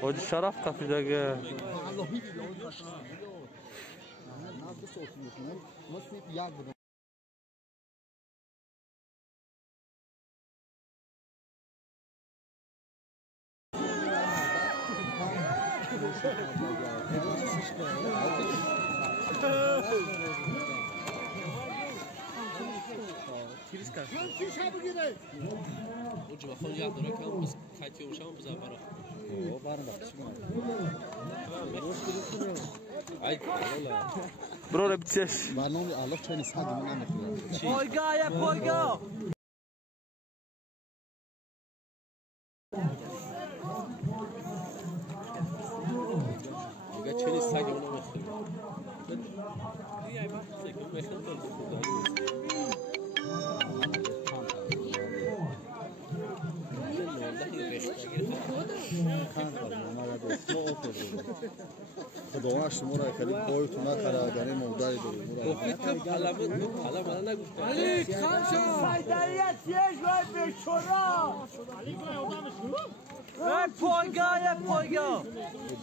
Hoca şaraf kafidagi. Bro biteceğiz. Poyga ya poyga. Geçeni sadece ona bakıyor. Diye bak, seküm mekan da خدا شما را خیلی پایتون نخرادنه موداری داریم گفتم علامه نگفتم علی خامشو صیدلیت یک وای به شورا پایگاه پایگاه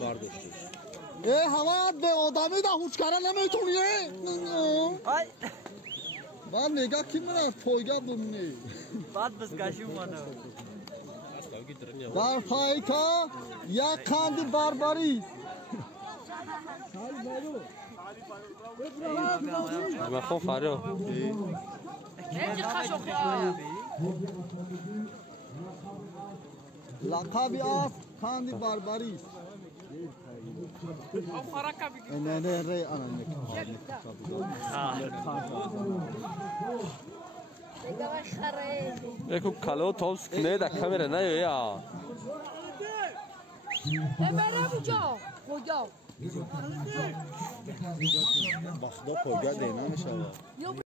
برداشتش هوا به آدمی ده هوچ کاره نمیتونیه من نگاه کی من پایگاه بمونی بعد بس کشی اومده در پایگاه یک کاندی بارباری ما خوب فارو لقبی است کاندی بارباری نه نه ری آن Eko kalo tops ne da kamera ne ya? Emre buca. Koca. بخدا پایگاه دینا میشه